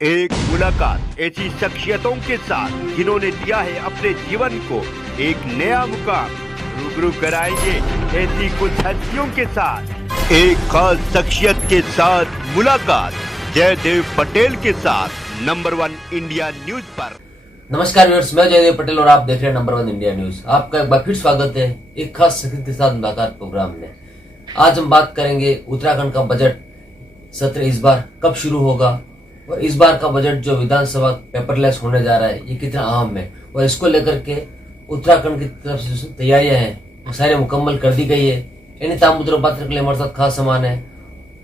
एक मुलाकात ऐसी शख्सियतों के साथ जिन्होंने दिया है अपने जीवन को एक नया मुकाम। रूबरू कराएंगे ऐसी कुछ हस्तियों के साथ एक खास शख्सियत के साथ मुलाकात जयदेव पटेल के साथ नंबर 1 इंडिया न्यूज पर। नमस्कार व्यूअर्स, मैं जयदेव पटेल और आप देख रहे हैं नंबर 1 इंडिया न्यूज। आपका एक बार फिर स्वागत है एक खास शख्सियत के साथ मुलाकात प्रोग्राम में। आज हम बात करेंगे उत्तराखंड का बजट सत्र इस बार कब शुरू होगा और इस बार का बजट जो विधानसभा पेपरलेस होने जा रहा है ये कितना अहम है और इसको लेकर के उत्तराखंड की तरफ से जो तैयारियां हैं वो सारे मुकम्मल कर दी गई है। इन तामुद्रों बात के लिए हमारे साथ खास सामान है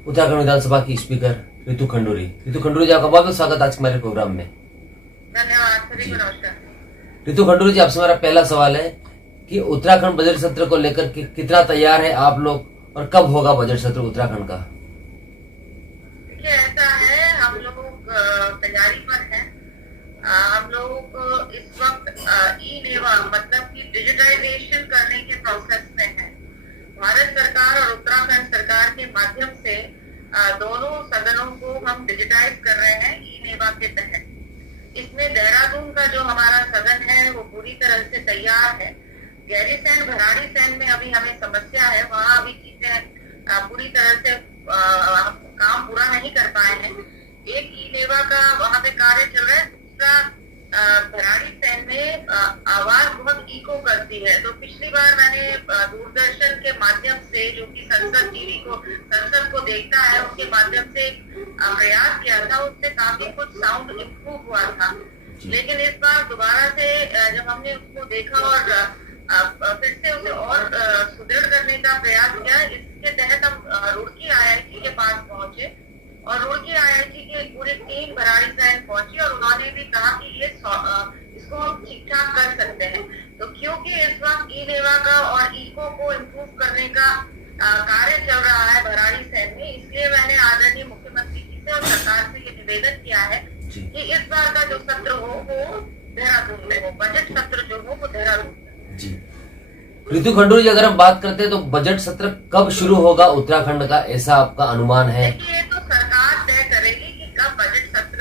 उत्तराखंड विधानसभा की स्पीकर ऋतु खंडूरी जी, आपका बहुत बहुत स्वागत आज हमारे प्रोग्राम में। धन्यवाद। ऋतु खंडूरी जी, आपसे मेरा पहला सवाल है कि उत्तराखंड बजट सत्र को लेकर के कितना तैयार है आप लोग और कब होगा बजट सत्र उत्तराखंड का? देखिए, ऐसा है, हम लोग तैयारी पर हैं। हम लोग इस वक्त ई-नेवा मतलब कि डिजिटाइजेशन करने के प्रोसेस में हैं। भारत सरकार और उत्तराखंड सरकार के माध्यम से दोनों सदनों को हम डिजिटाइज कर रहे हैं ई-नेवा के तहत। इसमें देहरादून का जो हमारा सदन है वो पूरी तरह से तैयार है। गैरीसैंण भराड़ीसैंण में अभी हमें समस्या है, वहाँ अभी चीजें पूरी तरह से काम पूरा नहीं कर पाए हैं। एक ई-नेवा का वहाँ पे कार्य चल रहा है, दूसरा भराड़ीसैंण में आवाज बहुत इको करती है। तो पिछली बार मैंने दूरदर्शन के माध्यम से जो कि संसद को देखता है उसके माध्यम से प्रयास किया था, उससे काफी कुछ साउंड इम्प्रूव हुआ था। लेकिन इस बार दोबारा से जब हमने उसको देखा और फिर से उसे और सुदृढ़ करने का प्रयास किया, इसके तहत हम रुड़की IIT के पास पहुंचे और रुड़की IIT की पूरी टीम भराड़ीसैंण पहुंची और उन्होंने भी कहा कि इसको हम ठीक ठाक कर सकते हैं। तो क्योंकि इस वक्त ई-नेवा का और इको को इम्प्रूव करने का कार्य चल रहा है भराड़ीसैंण में, इसलिए मैंने आदरणीय मुख्यमंत्री जी से और सरकार से ये निवेदन किया है कि इस बार का जो सत्र हो वो देहरादून में हो, बजट सत्र जो हो वो देहरादून में जी। ऋतु खंडूरी जी, अगर हम बात करते हैं तो बजट सत्र कब शुरू होगा उत्तराखंड का, ऐसा आपका अनुमान है? ये तो सरकार तय करेगी कि कब बजट सत्र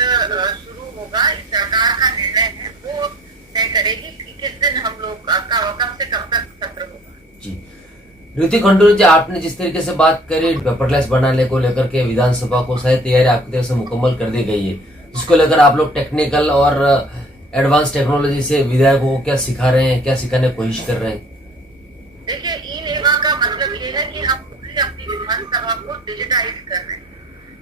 शुरू होगा। इस सरकार का निर्णय है, वो तय करेगी कि किस दिन हम लोग कब से कब तक सत्र होगा। जी ऋतु खंडूरी जी, आपने जिस तरीके से बात करी पेपरलेस बनाने को लेकर के विधानसभा को सारी तैयारी आपकी तरफ से मुकम्मल कर दी गई है, जिसको लेकर आप लोग टेक्निकल और एडवांस टेक्नोलॉजी से विधायकों को क्या सिखा रहे हैं, क्या सिखाने की कोशिश कर रहे हैं? देखिए, ई-नेवा का मतलब ये है कि हम पूरी अपनी विधानसभा को डिजिटाइज कर रहे हैं।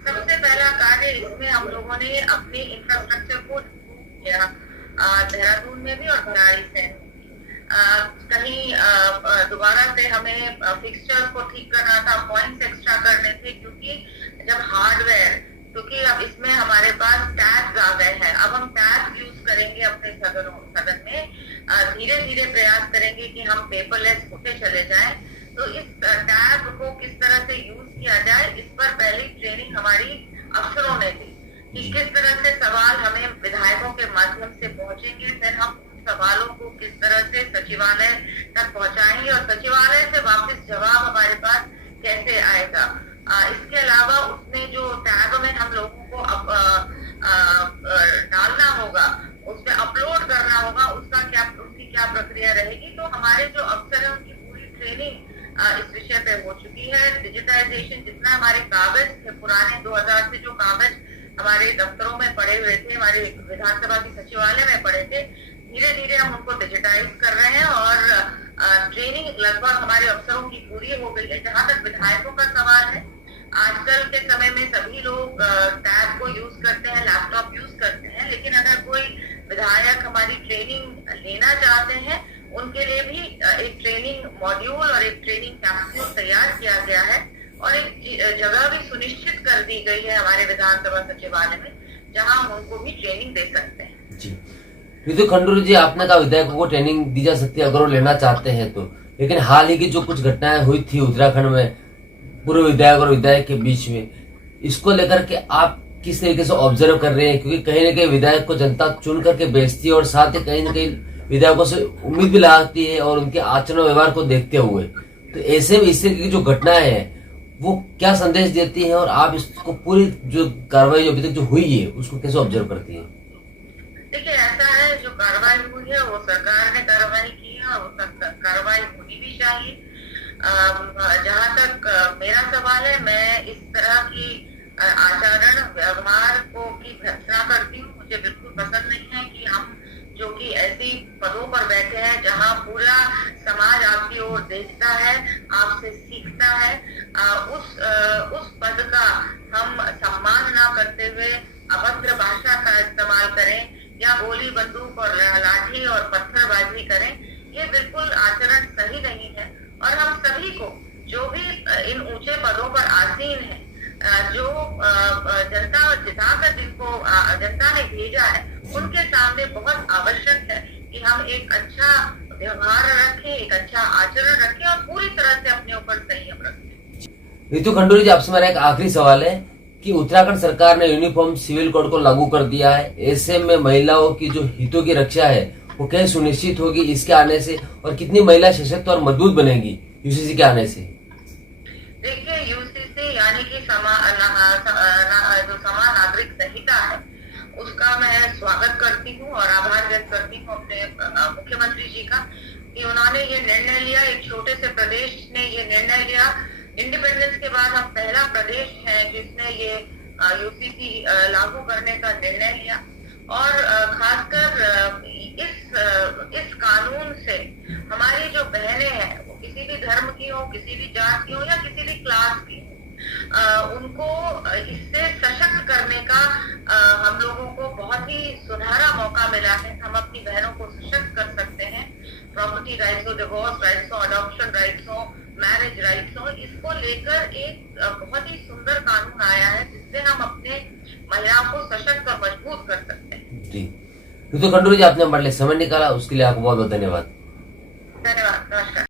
सबसे पहला कार्य इसमें हम लोगों ने अपने इंफ्रास्ट्रक्चर को इम्प्रूव किया, देहरादून में भी और भराड़ीसैंण में भी। कहीं दोबारा से हमें फिक्सचर को ठीक करना था, पॉइंट्स एक्स्ट्रा करने थे, क्योंकि जब हार्डवेयर, क्योंकि अब इसमें हमारे पास टैग्स आ गए हैं, अब हम टैग्स यूज करेंगे अपने सदन में। धीरे धीरे प्रयास करेंगे कि हम पेपरलेस होते चले जाएं। तो इस टैग को किस तरह से यूज किया जाए, इस पर पहले ट्रेनिंग हमारी अफसरों ने दी कि किस तरह से सवाल हमें विधायकों के माध्यम से पहुंचेंगे, फिर हम सवालों को किस तरह से सचिवालय तक पहुंचाएंगे और सचिवालय से वापस जवाब हमारे पास कैसे आएगा। इसके अलावा उसमें जो टैग में हम लोगों को डालना होगा, उसमें अपलोड करना होगा, उसकी क्या प्रक्रिया रहेगी। तो हमारे जो अफसर हैं उनकी पूरी ट्रेनिंग इस विषय पे हो चुकी है। डिजिटाइजेशन, जितना हमारे कागज थे पुराने 2000 से जो कागज हमारे दफ्तरों में पड़े हुए थे, हमारे विधानसभा की सचिवालय में पड़े थे, धीरे धीरे हम उनको डिजिटाइज कर रहे हैं और ट्रेनिंग लगभग हमारे अफसरों की पूरी हो गई है। जहां तक विधायकों का सवाल है, आजकल के समय में सभी लोग टैब को यूज करते हैं, लैपटॉप यूज करते हैं, लेकिन अगर कोई विधायक हमारी ट्रेनिंग लेना चाहते हैं, उनके लिए भी एक ट्रेनिंग मॉड्यूल और एक ट्रेनिंग कैप्सूल तैयार किया गया है और एक जगह भी सुनिश्चित कर दी गई है हमारे विधानसभा सचिवालय में, जहां हम उनको भी ट्रेनिंग दे सकते हैं। जी ऋतु खंडूरी जी, आपने कहा विधायकों को ट्रेनिंग दी जा सकती है अगर वो लेना चाहते हैं तो, लेकिन हाल ही की जो कुछ घटनाएं हुई थी उत्तराखंड में पूर्व विधायक और विधायक के बीच में, इसको लेकर के आप किस तरीके से ऑब्जर्व कर रहे हैं? क्योंकि कहीं ना कहीं विधायक को जनता चुन करके बेचती है और साथ ही कहीं ना कहीं विधायकों से उम्मीद भी लगाती है और उनके आचरण व्यवहार को देखते हुए, तो ऐसे में इस तरीके की जो घटनाएं हैं वो क्या संदेश देती है और आप इसको पूरी जो कार्रवाई अभी तक जो हुई है उसको कैसे ऑब्जर्व करती है? देखिए, ऐसा है, जो कार्रवाई हुई है वो सरकार ने कार्रवाई की है और वो कार्रवाई होनी भी चाहिए। जहाँ तक मेरा सवाल है, मैं इस तरह की आचरण व्यवहार को की भर्त्सना करती हूँ। मुझे बिल्कुल पसंद नहीं है कि हम जो कि ऐसी पदों पर बैठे हैं जहाँ पूरा समाज आपकी ओर देखता है, आपसे सीखता है, उस पद का हम सम्मान ना करते हुए अभद्र भाषा का इस्तेमाल करें या गोली बंदूक और लाठी और पत्थरबाजी करें। ये बिल्कुल आचरण सही नहीं है और हम सभी को, जो भी इन ऊंचे पदों पर आसीन है, जो जनता जिताकर जिनको जनता ने भेजा है, उनके सामने बहुत आवश्यक है कि हम एक अच्छा व्यवहार रखें, एक अच्छा आचरण रखें और पूरी तरह से अपने ऊपर संयम रखें। रितु खंडूरी जी, आपसे मेरा एक आखिरी सवाल है कि उत्तराखंड सरकार ने यूनिफॉर्म सिविल कोड को लागू कर दिया है। ऐसे में महिलाओं की जो हितों की रक्षा है वो कैसे सुनिश्चित होगी इसके आने से, और कितनी महिला सशक्त और मजबूत बनेगी यूसीसी के आने से? देखिए, यूसीसी यानी कि जो समान नागरिक संहिता है, उसका मैं स्वागत करती हूँ और आभार व्यक्त करती हूँ अपने मुख्यमंत्री जी का कि उन्होंने ये निर्णय लिया। एक छोटे से प्रदेश ने ये निर्णय लिया। इंडिपेंडेंस के बाद हम पहला प्रदेश है जिसने ये यूसीसी लागू करने का निर्णय लिया और खासकर इस कानून से हमारी जो बहनें हैं, वो किसी भी धर्म की हो, किसी भी जात की हो या किसी भी क्लास की हो, उनको इससे सशक्त करने का हम लोगों को बहुत ही सुनहरा मौका मिला है। हम अपनी बहनों को सशक्त कर सकते हैं। प्रॉपर्टी राइट्स हो, डिवोर्स राइट्स हो, अडॉप्शन राइट्स हो, मैरिज राइट्स हो, इसको लेकर एक बहुत ही सुंदर कानून आया है जिससे हम अपने महिलाओं को सशक्त और मजबूत कर सकते हैं। जी, रितु खंडूरी जी, आपने हमारे लिए समय निकाला, उसके लिए आपको बहुत बहुत धन्यवाद। धन्यवाद, नमस्कार।